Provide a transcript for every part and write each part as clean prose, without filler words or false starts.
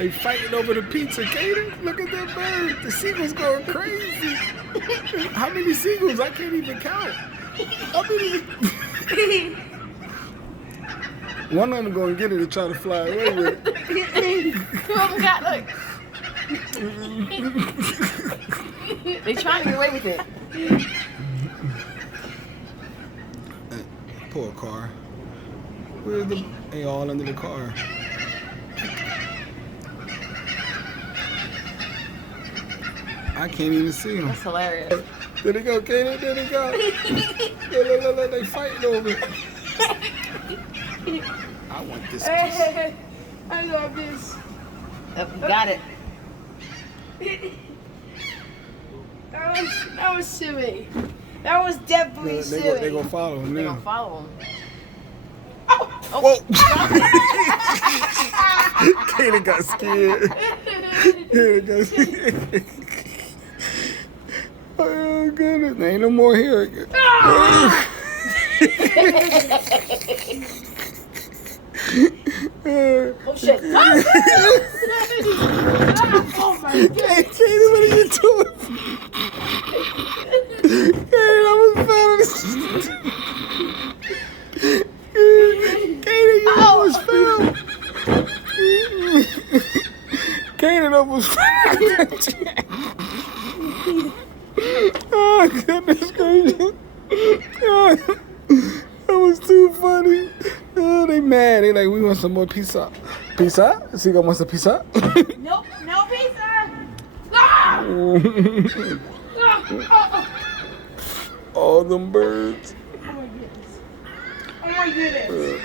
They fighting over the pizza, Kaden. Look at that bird. The seagulls going crazy. How many seagulls? I can't even count. How many? One of them gonna get it and try to fly away with it. Two of them got like. They trying to get away with it. Poor car. Where's the? They all under the car. I can't even see them. That's hilarious. There they go, Kaden. There they go. Look, they fighting over it. I want this piece. Hey, I love this. Oh, you got it. That was silly. That was definitely silly. They gonna follow him They now. gonna follow him. Whoa! Kaden got scared. Kaden got scared. Oh goodness, there ain't no more here. Oh shit! Oh my god! Hey, Kaden, what are you doing? Kaden, I was found. Kaden, you almost fell. Kaden almost fell. Oh, goodness gracious. Oh, that was too funny. Oh, they mad. They like, we want some more pizza. Pizza? Seagull wants a pizza? Nope, no pizza! Ah! All them birds. Oh my goodness.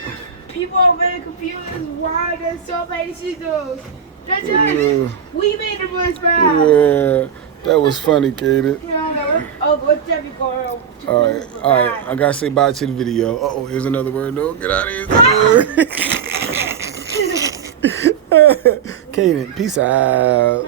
People are very confused why there's so many seagulls. That's it. We made the most bad. Yeah, that was funny, Kaden. Oh, what's that going on? All right. I gotta say bye to the video. Oh, here's another word. No, get out of here. Kaden, peace out.